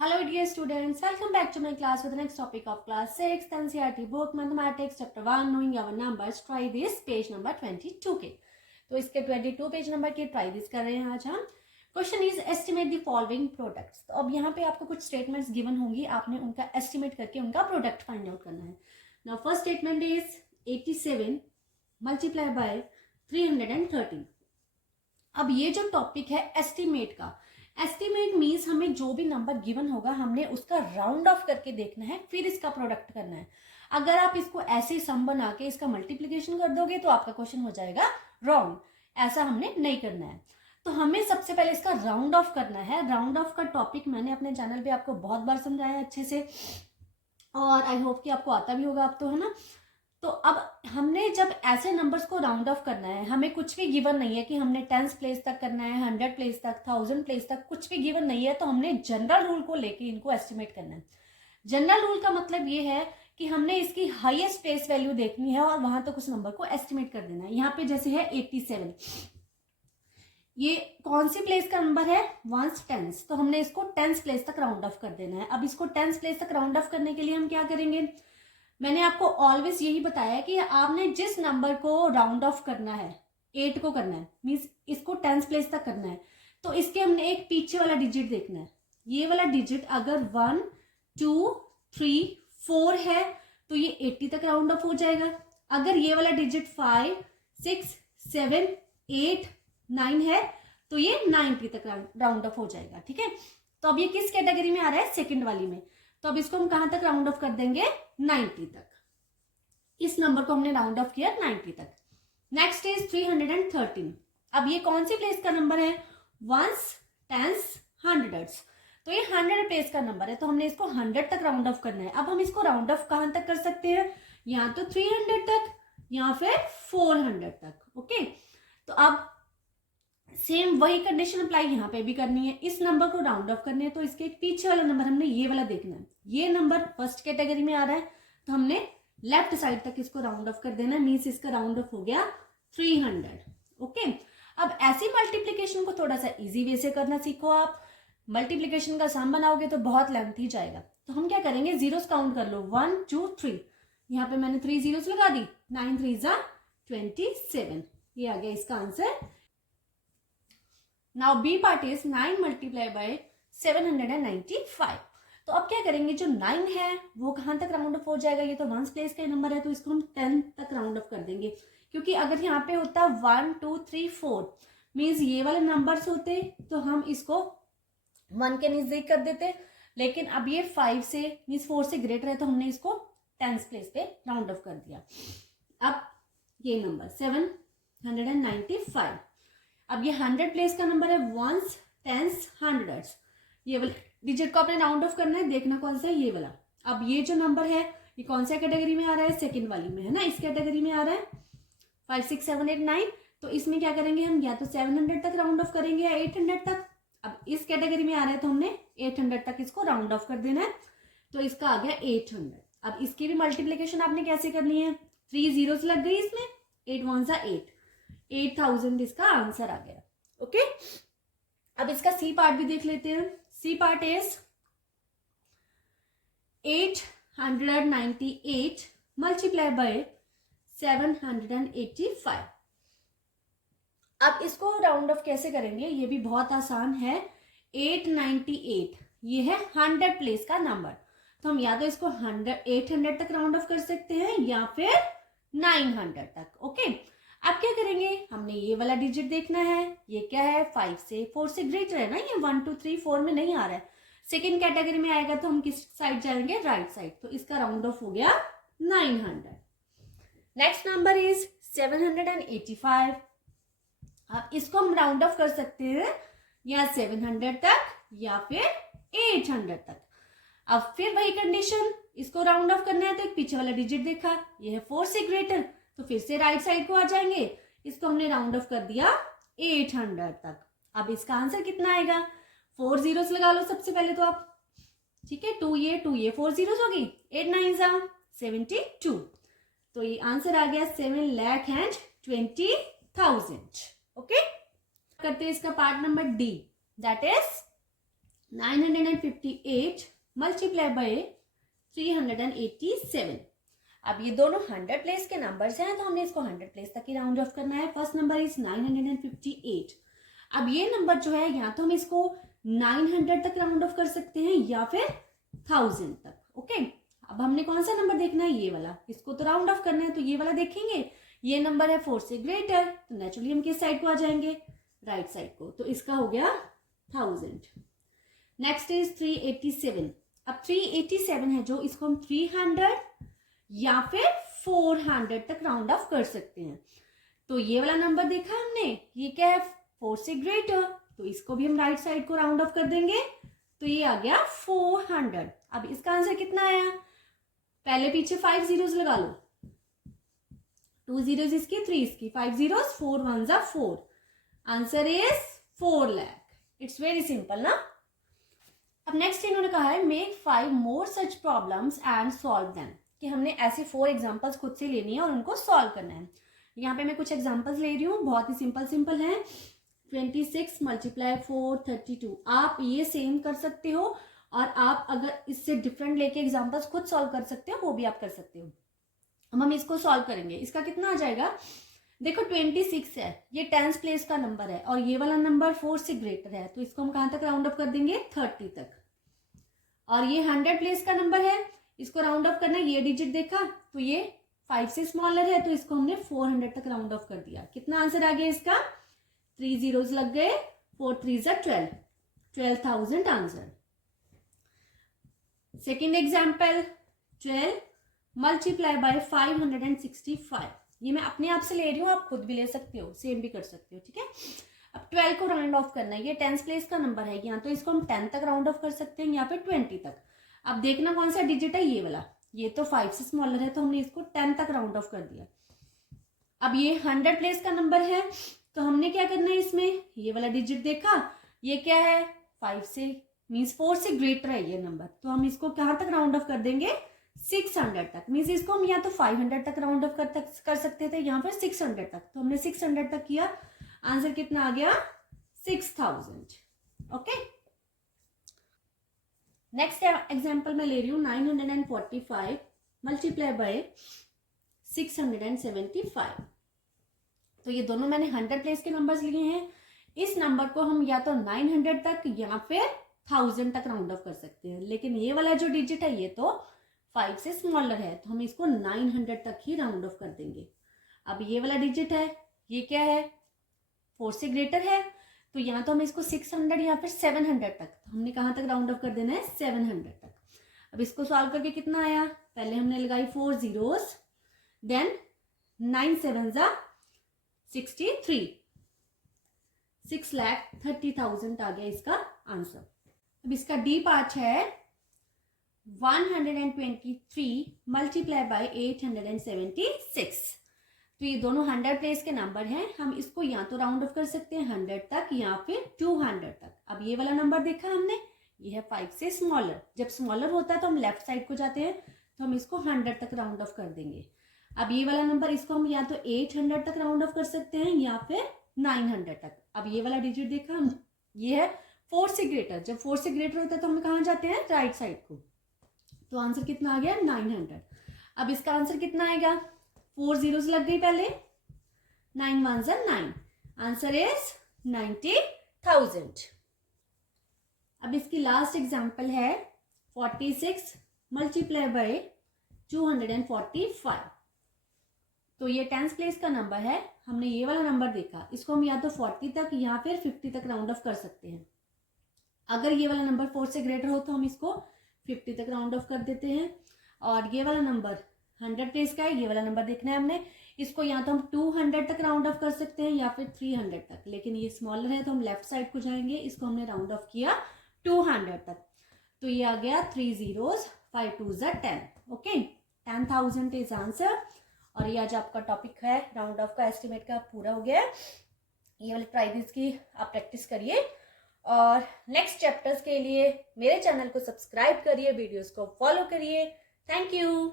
Hello dear students, welcome back to my class with the next topic of class 6th NCERT book Mathematics chapter 1 knowing our numbers. Try this page number 22 के। तो इसके 22 page number के try this कर रहे हैं आज हम। Question is estimate the following products. तो अब यहाँ पे आपको कुछ स्टेटमेंट्स गिवन होंगी, आपने उनका एस्टिमेट करके उनका प्रोडक्ट फाइंड आउट करना है। Now first statement is 87 multiply by 313। अब ये जो टॉपिक है एस्टिमेट का, एस्टिमेट मीन्स हमें जो भी नंबर गिवन होगा हमने उसका राउंड ऑफ करके देखना है, फिर इसका प्रोडक्ट करना है। अगर आप इसको ऐसे सम बना के इसका मल्टीप्लिकेशन कर दोगे तो आपका क्वेश्चन हो जाएगा रॉन्ग। ऐसा हमने नहीं करना है। तो हमें सबसे पहले इसका राउंड ऑफ करना है। राउंड ऑफ का टॉपिक मैंने अपने चैनल पे आपको बहुत बार समझाया है अच्छे से, और आई होप कि आपको आता भी होगा अब तो, है ना। तो अब हमने जब ऐसे नंबर्स को राउंड ऑफ करना है, हमें कुछ भी गिवन नहीं है कि हमने 10th प्लेस तक करना है, 100 प्लेस तक, 1000 प्लेस तक, कुछ भी गिवन नहीं है। तो हमने जनरल रूल को लेके इनको एस्टिमेट करना है। जनरल रूल का मतलब ये है कि हमने इसकी हाईएस्ट प्लेस वैल्यू देखनी है और वहां तक उस नंबर को एस्टिमेट कर देना है। यहाँ पे जैसे है 87, ये कौन सी प्लेस का नंबर है? 1s 10s। तो हमने इसको 10th प्लेस तक राउंड ऑफ कर देना है। अब इसको 10th प्लेस तक राउंड ऑफ करने के लिए हम क्या करेंगे? मैंने आपको ऑलवेज यही बताया कि आपने जिस नंबर को राउंड ऑफ करना है, 8 को करना है, मीन्स इसको 10th प्लेस तक करना है, तो इसके हमने एक पीछे वाला डिजिट देखना है। ये वाला डिजिट अगर 1 2 3 4 है तो ये 80 तक राउंड ऑफ हो जाएगा। अगर ये वाला डिजिट 5 6 7 8 9 है तो ये 90 तक राउंड ऑफ हो जाएगा। ठीक है, तो अब ये किस कैटेगरी में आ रहा है? सेकंड वाली में। तो अब इसको हम कहां तक राउंड ऑफ कर देंगे? 90 तक। इस नंबर को हमने राउंड ऑफ किया 90 तक। Next is 313। अब ये कौन सी प्लेस का नंबर है? 1s 10s 100s। तो ये 100 प्लेस का नंबर है, तो हमने इसको 100 तक राउंड ऑफ करना है। अब हम इसको राउंड ऑफ कहां तक कर सकते हैं? या तो 300 तक या फिर 400 तक। ओके, तो अब सेम वही कंडीशन अप्लाई यहाँ पे भी करनी है। इस नंबर को राउंड ऑफ करने है तो इसके पीछे वाला नंबर हमने ये वाला देखना है। ये नंबर फर्स्ट कैटेगरी में आ रहा है तो हमने लेफ्ट साइड तक इसको राउंड ऑफ कर देना है, मीन्स इसका राउंड ऑफ हो गया 300। ओके, अब ऐसी मल्टीप्लीकेशन को थोड़ा सा इजी वे से करना सीखो आप। मल्टीप्लीकेशन का सम बनाओगे तो बहुत लेंथी जाएगा। तो हम क्या करेंगे? जीरोस काउंट कर लो, 1 2 3। यहाँ पे मैंने 3 जीरोस लगा दी। 9 3 27। ये आ गया इसका answer. Now B part is 9 multiply by 795। तो अब क्या करेंगे? जो 9 है वो कहां तक राउंड ऑफ हो जाएगा? ये तो 1s प्लेस का नंबर है तो इसको हम 10 तक राउंड ऑफ कर देंगे, क्योंकि अगर यहाँ पे होता 1 2 3 4 मीन्स ये वाले नंबर्स होते तो हम इसको 1 के नजदीक कर देते, लेकिन अब ये 5 से मीन्स 4 से ग्रेटर है तो हमने इसको 10th प्लेस पे राउंड ऑफ कर दिया। अब ये नंबर 795। अब ये 100 प्लेस का नंबर है, 1s 10s 100s। ये वाला डिजिट को आपने राउंड ऑफ करना है, देखना कौन सा है? ये वाला। अब ये जो नंबर है ये कौन सा कैटेगरी में आ रहा है? सेकंड वाली में, है ना। इस कैटेगरी में आ रहा है 5 6 7 8 9। तो इसमें क्या करेंगे हम? या तो 700 तक राउंड ऑफ करेंगे या 800 तक। अब इस कैटेगरी में आ रहा है तो हमने 800 तक इसको राउंड ऑफ कर देना है, तो इसका आ गया 800। अब इसकी भी मल्टीप्लीकेशन आपने कैसे करनी है? 3 जीरोस लग गई इसमें, 8 1 8, 8000 इसका आंसर आ गया। ओके, अब इसका सी पार्ट भी देख लेते हैं। C part is 898 multiply by 785। अब इसको राउंड ऑफ कैसे करेंगे? ये भी बहुत आसान है। 898 ये है 100 प्लेस का नंबर, तो हम या तो इसको 800 तक राउंड ऑफ कर सकते हैं या फिर 900 तक। ओके, अब क्या करेंगे? हमने ये वाला डिजिट देखना है। ये क्या है? 5 से 4 से ग्रेटर है ना, ये 1 2 3 4 में नहीं आ रहा है। सेकेंड कैटेगरी में आएगा तो हम किस साइड जाएंगे? Right side. तो इसका राउंड ऑफ हो गया 900। Next number is 785। अब इसको हम राउंड ऑफ कर सकते हैं या 700 तक या फिर 800 तक। अब फिर वही कंडीशन, इसको राउंड ऑफ करना है तो एक पीछे वाला डिजिट देखा, ये है 4 से ग्रेटर, तो फिर से राइट साइड को आ जाएंगे। इसको हमने राउंड ऑफ कर दिया 800 तक। अब इसका आंसर कितना आएगा? 4 जीरोस लगा लो सबसे पहले तो आप। ठीक है, 2 ये 4 जीरोस होगी, 8 9 72। तो ये आंसर आ गया 7,20,000। ओके, करते हैं इसका part number D, that is 958 multiply by 387। अब ये दोनों 100 प्लेस के नंबर्स हैं, तो हमने इसको 100 प्लेस तक ही राउंड ऑफ करना है। First number is 958। अब ये नंबर जो है, या तो हम इसको 900 तक राउंड ऑफ कर सकते हैं या फिर 1000 तक। ओके, अब हमने कौन सा नंबर देखना है? ये वाला। इसको तो राउंड ऑफ करना है, तो ये वाला देखेंगे। ये नंबर है 4 से ग्रेटर, तो नेचुरली हम किस साइड को आ जाएंगे? राइट साइड को। तो इसका हो गया 1000। Next is 387। अब 387 है जो, इसको हम 300 या फिर 400 तक राउंड ऑफ कर सकते हैं। तो ये वाला नंबर देखा हमने, ये क्या है? 4 से ग्रेटर, तो इसको भी हम राइट साइड को राउंड ऑफ कर देंगे, तो ये आ गया 400। अब इसका आंसर कितना आया? पहले पीछे 5 zeros लगा लो, 2 zeros इसकी, 3 इसकी, 5 zeros, 4 ones are 4। Answer is 4 lakh. It's very simple ना। अब नेक्स्ट इन्होंने कहा है make 5 more such problems and solve them, कि हमने ऐसे 4 एग्जाम्पल्स खुद से लेनी है और उनको सॉल्व करना है। यहाँ पे मैं कुछ एग्जाम्पल्स ले रही हूँ, बहुत ही सिंपल है। 26 मल्टीप्लाई 4 32। आप ये सेम कर सकते हो, और आप अगर इससे डिफरेंट लेके एग्जाम्पल्स खुद सॉल्व कर सकते हो, वो भी आप कर सकते हो। अब हम इसको सॉल्व करेंगे। इसका कितना आ जाएगा? देखो 26 है, ये 10th प्लेस का नंबर है, और ये वाला नंबर 4 से ग्रेटर है, तो इसको हम कहाँ तक राउंड ऑफ कर देंगे? 30 तक। और ये 100 प्लेस का नंबर है, इसको राउंड ऑफ करना है। ये डिजिट देखा, तो ये 5 से स्मॉलर है, तो इसको हमने 400 तक राउंड ऑफ कर दिया। कितना आंसर आ गया इसका? 3 zeros लग गए, 4 3s are 12, 12,000 answer. Second example, 12 multiply by 565। ये मैं अपने आप से ले रही हूँ, आप खुद भी ले सकते हो, सेम भी कर सकते हो, ठीक है। अब 12 को राउंड ऑफ करना है। ये 10th प्लेस का नंबर है, यहाँ तो इसको हम 10 तक राउंड ऑफ कर सकते हैं या फिर 20 तक। अब देखना कौन सा डिजिट है, ये वाला। ये तो 5 से स्मॉलर है, तो हमने इसको 10 तक राउंड ऑफ कर दिया। अब ये 100 प्लेस का नंबर है, तो हमने क्या करना है इसमें? ये वाला डिजिट देखा, ये क्या है? 5 से मीन्स 4 से ग्रेटर है ये नंबर, तो हम इसको कहाँ तक राउंड ऑफ कर देंगे? 600 तक। मीन्स इसको हम या तो 500 तक राउंड ऑफ कर सकते थे, या फिर 600 तक। तो हमने 600 तक किया। आंसर कितना आ गया? 6000। ओके, नेक्स्ट एग्जाम्पल मैं ले रही हूँ 945 मल्टीप्लाई बाय 675। तो ये दोनों मैंने 100 प्लेस के नंबर्स लिए हैं। इस नंबर को हम या तो 900 तक या फिर 1000 तक राउंड ऑफ कर सकते हैं, लेकिन ये वाला जो डिजिट है ये तो 5 से स्मॉलर है, तो हम इसको 900 तक ही राउंड ऑफ कर देंगे। अब ये वाला डिजिट है, ये क्या है? 4 से ग्रेटर है, तो यहाँ तो हम इसको 600 या फिर 700 तक, तो हमने कहाँ तक राउंड ऑफ कर देना है? 700 तक। अब इसको सॉल्व करके कितना आया? पहले हमने लगाई 4 zeros, देन 9 7s are 63, 6,30,000 आ गया इसका आंसर। अब इसका डी पार्ट है 123 मल्टीप्लाई बाय 876। तो ये दोनों 100 प्लेस के नंबर हैं, हम इसको या तो राउंड ऑफ कर सकते हैं 100 तक या फिर 200 तक। अब ये वाला नंबर देखा हमने, ये है 5 से स्मॉलर। जब स्मॉलर होता है तो हम लेफ्ट साइड को जाते हैं, तो हम इसको 100 तक राउंड ऑफ कर देंगे। अब ये वाला नंबर, इसको हम या तो 800 तक राउंड ऑफ कर सकते हैं या फिर 900 तक। अब ये वाला डिजिट देखा हम, ये है 4 से ग्रेटर। जब 4 से ग्रेटर होता है तो हम कहाँ जाते हैं? राइट साइड को। तो आंसर कितना आ गया? 900। अब इसका आंसर कितना आएगा? 4 zeros लग गई पहले, 9 ones are 9। Answer is 90,000। अब इसकी लास्ट एग्जाम्पल है 46 मल्टीप्लाई बाय 245। तो ये 10th प्लेस का नंबर है, हमने ये वाला नंबर देखा, इसको हम या तो 40 तक या फिर 50 तक राउंड ऑफ कर सकते हैं। अगर ये वाला नंबर 4 से ग्रेटर हो तो हम इसको 50 तक राउंड ऑफ कर देते हैं। और ये वाला नंबर 100 प्लेस का है, ये वाला नंबर देखना है हमने, इसको या तो हम 200 तक राउंड ऑफ कर सकते हैं या फिर 300 तक, लेकिन ये स्मॉलर है तो हम लेफ्ट साइड को जाएंगे। इसको हमने राउंड ऑफ किया 200 तक, तो ये आ गया 3 zeros, 5 2s are 10। Okay, 10,000 is answer. और ये आज आपका टॉपिक है राउंड ऑफ का, एस्टिमेट का पूरा हो गया है। ये वाली प्राइजेस की आप प्रैक्टिस करिए, और नेक्स्ट चैप्टर्स के लिए मेरे चैनल को सब्सक्राइब करिए, वीडियोस को फॉलो करिए। Thank you.